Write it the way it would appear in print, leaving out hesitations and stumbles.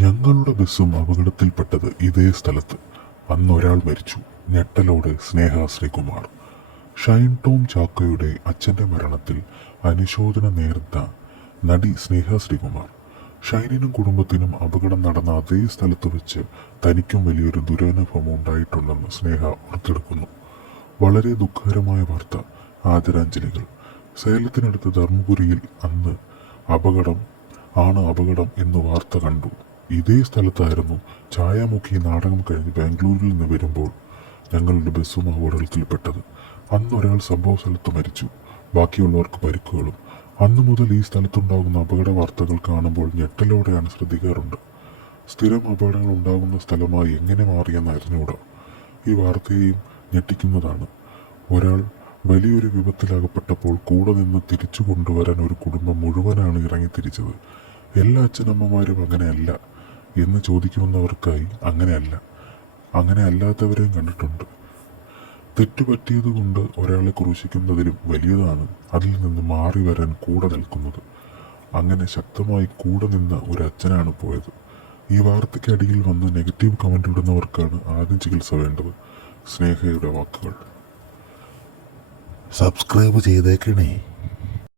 ഞങ്ങളുടെ ബസ്സും അപകടത്തിൽപ്പെട്ടത് ഇതേ സ്ഥലത്ത്. അന്ന് ഒരാൾ മരിച്ചു. ഞെട്ടലോടെ സ്നേഹ ശ്രീകുമാർ. ഷൈൻ ടോം ചാക്കോയുടെ അച്ഛൻ്റെ മരണത്തിൽ അനുശോചനം നേർത്ത നടി സ്നേഹ ശ്രീകുമാർ. ഷൈനിനും കുടുംബത്തിനും അപകടം നടന്ന അതേ സ്ഥലത്ത് വെച്ച് തനിക്കും വലിയൊരു ദുരനുഭവം ഉണ്ടായിട്ടുണ്ടെന്ന് സ്നേഹ ഓർത്തെടുക്കുന്നു. വളരെ ദുഃഖകരമായ വാർത്ത. ആദരാഞ്ജലികൾ. സേലത്തിനടുത്ത് ധർമ്മപുരിയിൽ അന്ന് അപകടം എന്ന് വാർത്ത കണ്ടു. ഇതേ സ്ഥലത്തായിരുന്നു ഛായാമുഖി നാടകം കഴിഞ്ഞ് ബാംഗ്ലൂരിൽ നിന്ന് വരുമ്പോൾ ഞങ്ങളുടെ ബസ്സും അപകടത്തിൽപ്പെട്ടത്. അന്ന് ഒരാൾ സംഭവ സ്ഥലത്ത് മരിച്ചു, ബാക്കിയുള്ളവർക്ക് പരിക്കുകളും. അന്നു മുതൽ ഈ സ്ഥലത്തുണ്ടാകുന്ന അപകട വാർത്തകൾ കാണുമ്പോൾ ഞെട്ടലോടെയാണ് ശ്രദ്ധിക്കാറുണ്ട്. സ്ഥിരം അപകടങ്ങൾ ഉണ്ടാകുന്ന സ്ഥലമായി എങ്ങനെ മാറിയെന്ന് അറിഞ്ഞൂടാ. ഈ വാർത്തയെയും ഞെട്ടിക്കുന്നതാണ്. ഒരാൾ വലിയൊരു വിപത്തിലകപ്പെട്ടപ്പോൾ കൂടെ നിന്ന് തിരിച്ചു കൊണ്ടുവരാൻ ഒരു കുടുംബം മുഴുവനാണ് ഇറങ്ങിത്തിരിച്ചത്. എല്ലാ അച്ഛനമ്മമാരും അങ്ങനെയല്ല എന്ന് ചോദിക്കുന്നവർക്കായി അങ്ങനെ അല്ലാത്തവരെയും കണ്ടിട്ടുണ്ട്. തെറ്റുപറ്റിയത് കൊണ്ട് ഒരാളെ ക്രൂശിക്കുന്നതിലും വലിയതാണ് അതിൽ നിന്ന് മാറി വരാൻ കൂടെ നിൽക്കുന്നത്. അങ്ങനെ ശക്തമായി കൂടെ നിന്ന ഒരു അച്ഛനാണ് പോയത്. ഈ വാർത്തയ്ക്കടിയിൽ വന്ന് നെഗറ്റീവ് കമൻ്റ് ഇടുന്നവർക്കാണ് ആദ്യം ചികിത്സ വേണ്ടത്. സ്നേഹയുടെ വാക്കുകൾ. സബ്സ്ക്രൈബ് ചെയ്തേക്കണേ.